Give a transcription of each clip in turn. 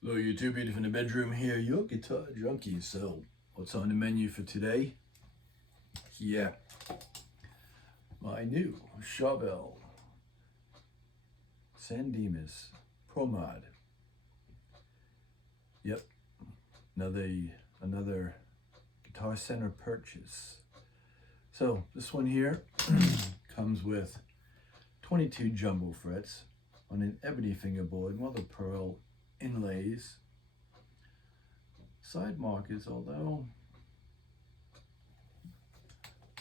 Hello YouTube, Edith in the bedroom here, your guitar junkie. So, what's on the menu for today? Yeah, my new Charvel Dimas Pro Mod. Yep, another Guitar Center purchase. So, this one here comes with 22 jumbo frets on an ebony fingerboard, mother pearl inlays, side markers, although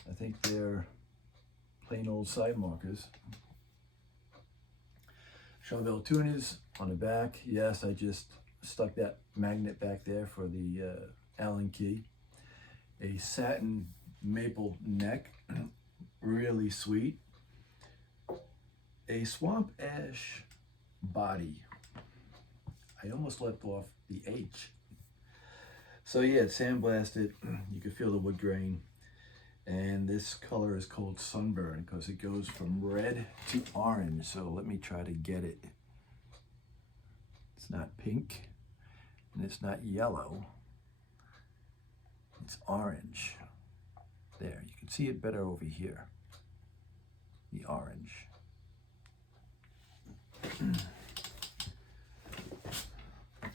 I think they're plain old side markers. Charvel tuners on the back. Yes, I just stuck that magnet back there for the Allen key. A satin maple neck, really sweet. A swamp ash body. I almost left off the H. So yeah, it's sandblasted. You can feel the wood grain. And this color is called Sunburn because it goes from red to orange. So let me try to get it. It's not pink and it's not yellow. It's orange. There, you can see it better over here. The orange.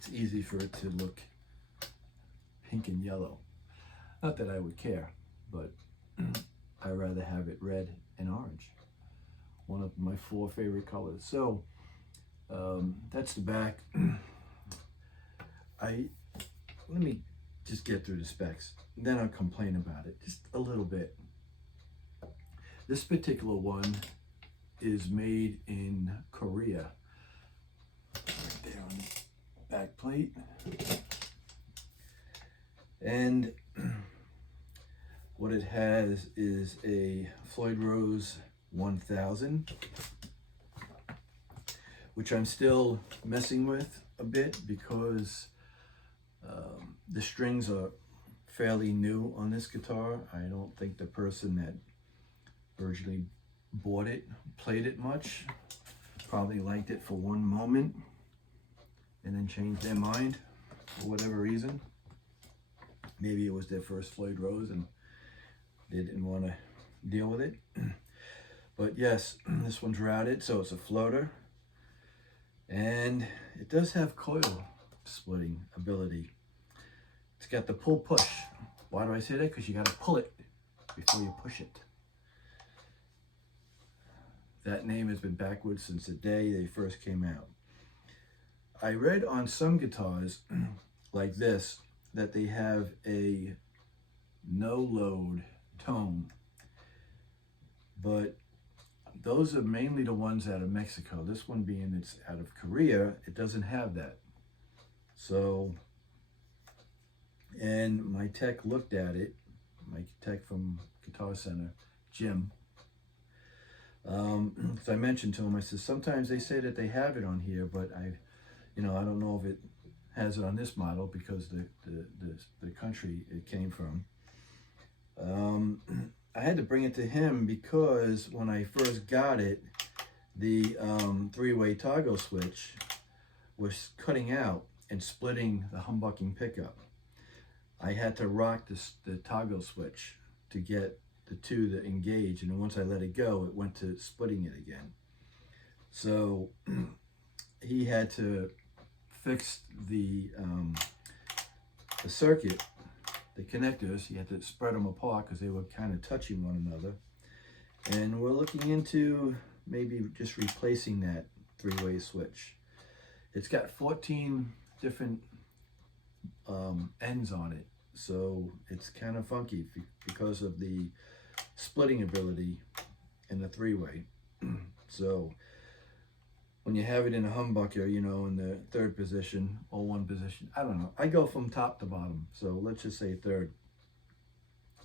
It's easy for it to look pink and yellow. Not that I would care, but I'd rather have it red and orange. One of my 4 favorite colors. So that's the back. Let me just get through the specs, then I'll complain about it just a little bit. This particular one is made in Korea. Right there on the back plate. And what it has is a Floyd Rose 1000, which I'm still messing with a bit because the strings are fairly new on this guitar. I don't think the person that originally bought it played it much. Probably liked it for one moment and then changed their mind for whatever reason. Maybe it was their first Floyd Rose and they didn't want to deal with it. But yes, this one's routed, so it's a floater. And it does have coil splitting ability. It's got the pull push. Why do I say that? Because you got to pull it before you push it. That name has been backwards since the day they first came out. I read on some guitars like this that they have a no load tone, but those are mainly the ones out of Mexico. This one being it's out of Korea, it doesn't have that. So, and my tech looked at it, my tech from Guitar Center, Jim. So I mentioned to him, I said, sometimes they say that they have it on here, but I don't know if it has it on this model because the country it came from. I had to bring it to him because when I first got it, the 3-way toggle switch was cutting out and splitting the humbucking pickup. I had to rock the toggle switch to get the two to engage, and then once I let it go, it went to splitting it again. So he had to fix the circuit, the connectors. He had to spread them apart because they were kind of touching one another. And we're looking into maybe just replacing that 3-way switch. It's got 14 different ends on it, so it's kind of funky because of the splitting ability in the 3-way. So when you have it in a humbucker, in the 3rd position or 1 position, I don't know. I go from top to bottom, so let's just say 3rd.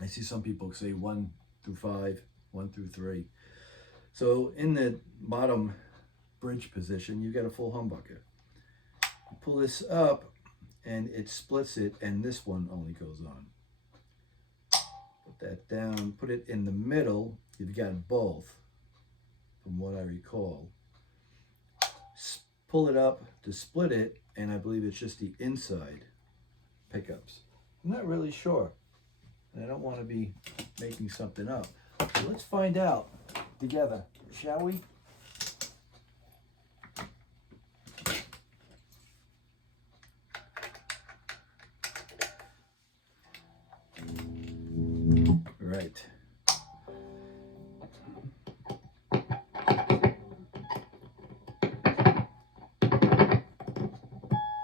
I see some people say 1 through 5, 1 through 3. So in the bottom bridge position, you get a full humbucker. You pull this up and it splits it, and this one only goes on. Put that down, put it in the middle, you've got both, from what I recall. pull it up to split it, and I believe it's just the inside pickups. I'm not really sure. I don't want to be making something up. So let's find out together, shall we? Right.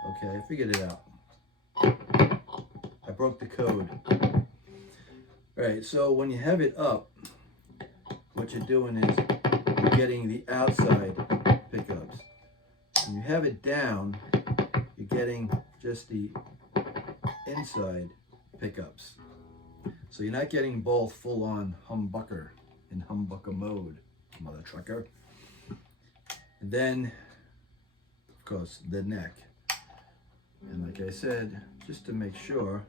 Okay, I figured it out. I broke the code. All right, so when you have it up, what you're doing is you're getting the outside pickups. When you have it down, you're getting just the inside pickups. So you're not getting both full-on humbucker in humbucker mode, mother trucker. And then, of course, the neck. And like I said, just to make sure,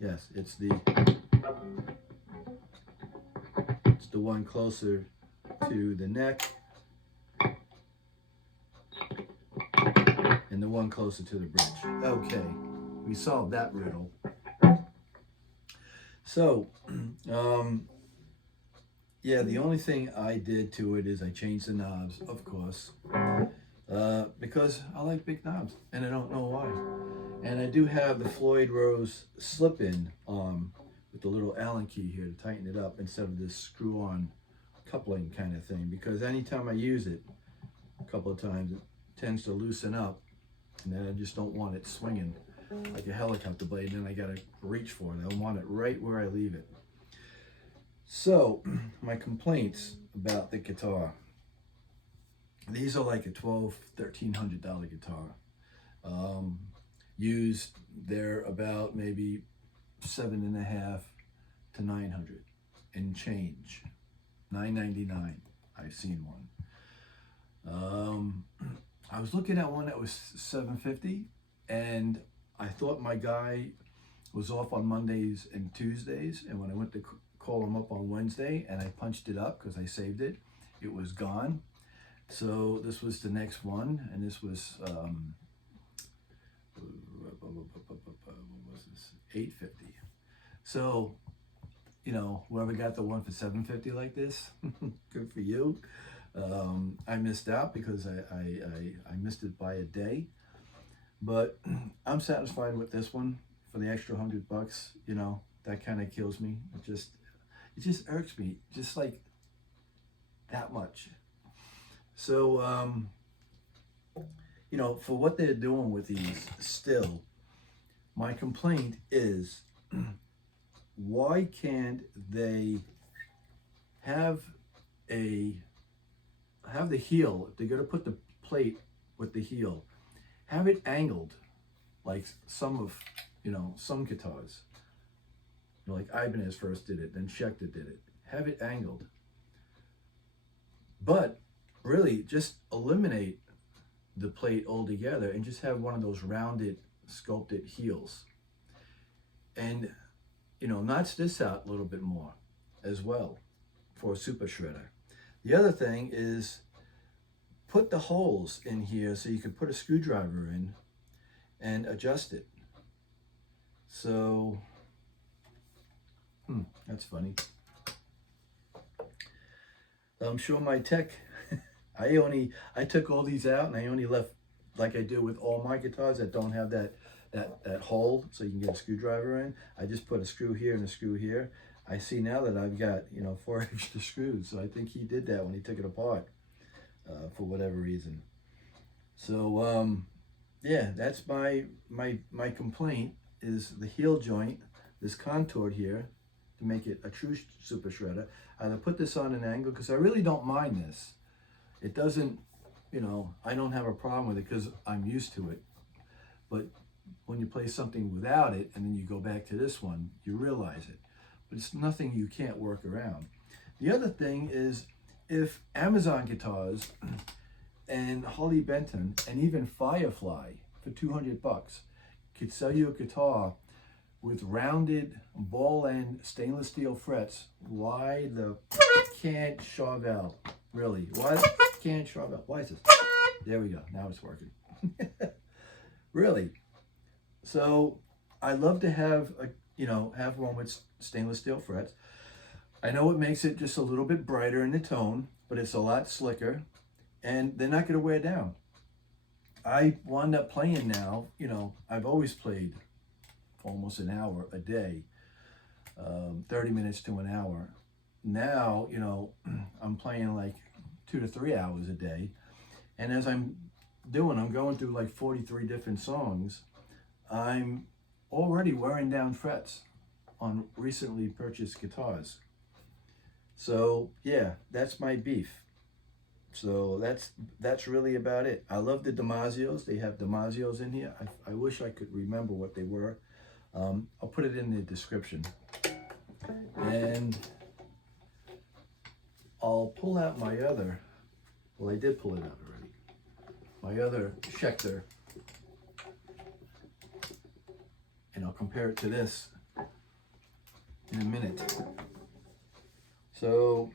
yes, it's the one closer to the neck and the one closer to the bridge. Okay, we solved that riddle. So, yeah, the only thing I did to it is I changed the knobs, of course, because I like big knobs, and I don't know why. And I do have the Floyd Rose slip-in with the little Allen key here to tighten it up instead of this screw-on coupling kind of thing, because anytime I use it a couple of times, it tends to loosen up, and then I just don't want it swinging like a helicopter blade, and then I gotta reach for it. I want it right where I leave it. So, my complaints about the guitar. These are like a $1,200–1,300 guitar. Used, they're about maybe $7.5 to $900 and change. $9.99. I've seen one. I was looking at one that was $750, and I thought my guy was off on Mondays and Tuesdays, and when I went to call him up on Wednesday and I punched it up because I saved it, it was gone. So this was the next one, and this was what was this? $850. So, you know, whoever got the one for $750 like this, good for you. I missed out because I missed it by a day, but I'm satisfied with this one for the extra $100. You know, that kind of kills me. It just irks me, just like that much. So, you know, for what they're doing with these still, my complaint is, why can't they have the heel, if they're going to put the plate with the heel, have it angled like some of, you know, some guitars. You know, like Ibanez first did it, then Schecter did it. Have it angled. But really, just eliminate the plate altogether and just have one of those rounded, sculpted heels. And, you know, notch this out a little bit more as well for a super shredder. The other thing is put the holes in here so you can put a screwdriver in and adjust it. So, that's funny. I'm sure my tech, I took all these out and I only left, like I do with all my guitars that don't have that hole so you can get a screwdriver in. I just put a screw here and a screw here. I see now that I've got, you know, 4 extra screws. So I think he did that when he took it apart for whatever reason. So yeah, that's my complaint is the heel joint, this contoured here to make it a true super shredder. Either put this on an angle, because I really don't mind this. It doesn't, you know, I don't have a problem with it because I'm used to it. But when you play something without it and then you go back to this one, you realize it. But it's nothing you can't work around. The other thing is, if Amazon Guitars and Holly Benton and even Firefly for $200 could sell you a guitar with rounded ball end stainless steel frets, why the can't Charvel? Really? Why can't Charvel? Why is this? there we go. Now it's working. Really. So I love to have have one with stainless steel frets. I know it makes it just a little bit brighter in the tone, but it's a lot slicker, and they're not going to wear down. I wound up playing now, I've always played almost an hour a day, 30 minutes to an hour. Now, I'm playing like 2 to 3 hours a day. And as I'm going through like 43 different songs, I'm already wearing down frets on recently purchased guitars. So yeah, that's my beef. So that's really about it. I love the DiMarzios. They have DiMarzios in here. I wish I could remember what they were. I'll put it in the description. And I'll pull out my other, well, I did pull it out already, my other Schecter, and I'll compare it to this in a minute. So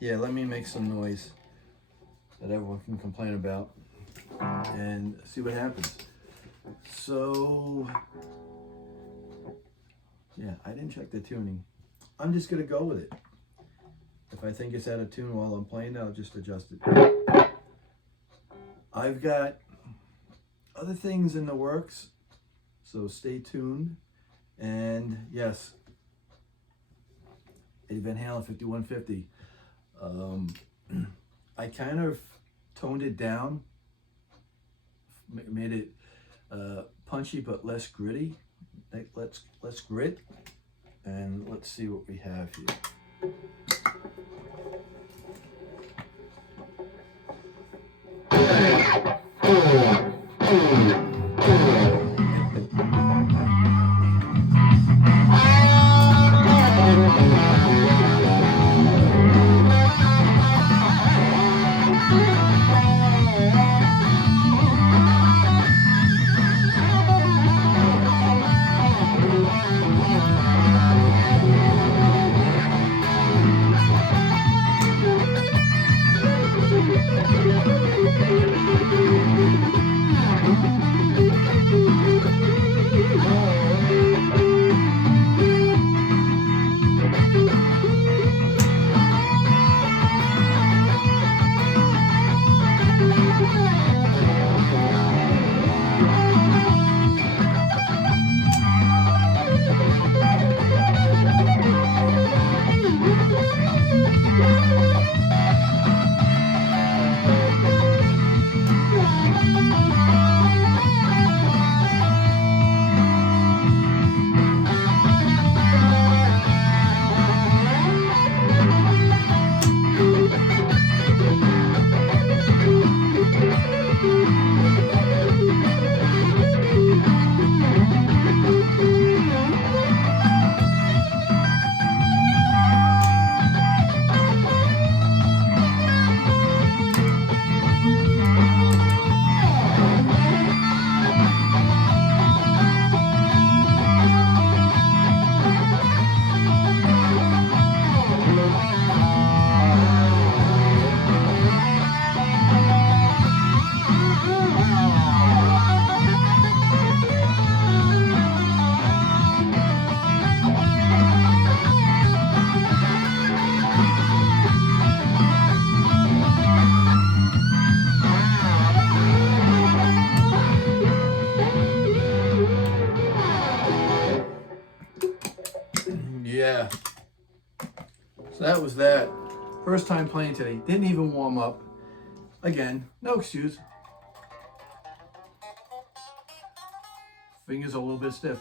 yeah, let me make some noise that everyone can complain about and see what happens. So yeah, I didn't check the tuning. I'm just gonna go with it. If I think it's out of tune while I'm playing, I'll just adjust it. I've got other things in the works, so stay tuned. And yes, Eddie Van Halen 5150. I kind of toned it down, made it punchy but less gritty. Let's grit, and let's see what we have here. Yeah, so that was that. First time playing today, didn't even warm up. Again, no excuse. Fingers are a little bit stiff.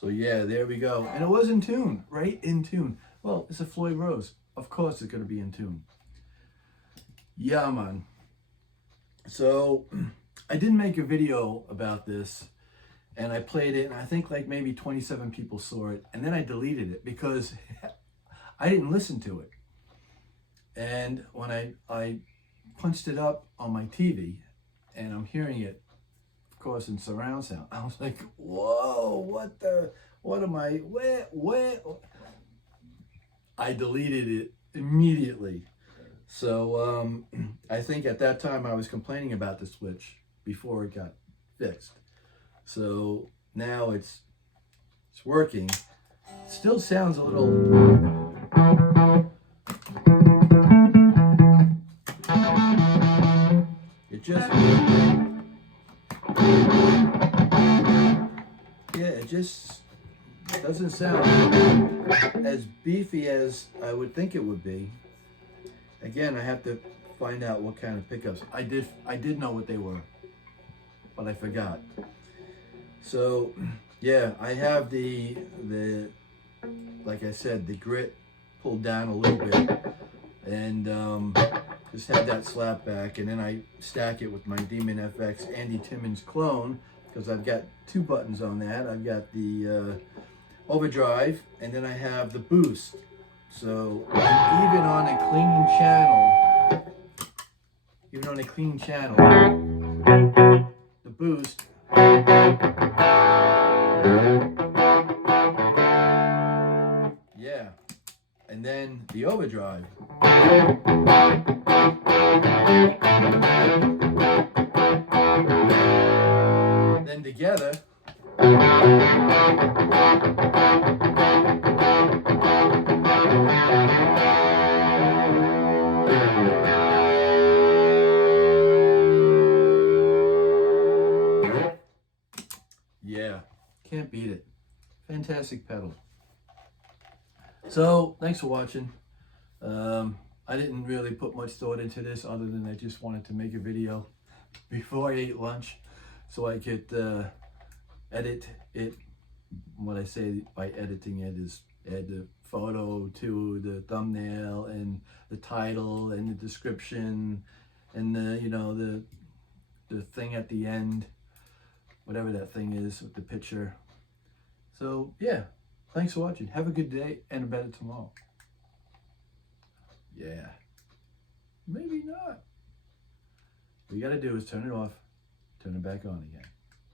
So yeah, there we go. And it was in tune, right? In tune. Well, it's a Floyd Rose. Of course it's gonna be in tune. Yeah, man. So I didn't make a video about this, and I played it, and I think like maybe 27 people saw it, and then I deleted it because I didn't listen to it. And when I punched it up on my TV, and I'm hearing it, of course, in surround sound, I was like, whoa, what am I, where? I deleted it immediately. So I think at that time I was complaining about the switch before it got fixed. So now it's working. Still sounds a little. It just. Yeah, it just doesn't sound as beefy as I would think it would be. Again, I have to find out what kind of pickups. I did know what they were, but I forgot. So, yeah, I have the like I said, the grit pulled down a little bit, and just had that slap back, and then I stack it with my Demon FX Andy Timmons clone, because I've got two buttons on that. I've got the overdrive, and then I have the boost. So even on a clean channel, the boost yeah, and then the overdrive. Then together, yeah, can't beat it. Fantastic pedal. So thanks for watching. I didn't really put much thought into this other than I just wanted to make a video before I ate lunch so I could edit it. What I say by editing it is add the photo to the thumbnail and the title and the description and the thing at the end, whatever that thing is with the picture. So yeah, thanks for watching. Have a good day and a better tomorrow. Yeah, maybe not. What you gotta do is turn it off, turn it back on again.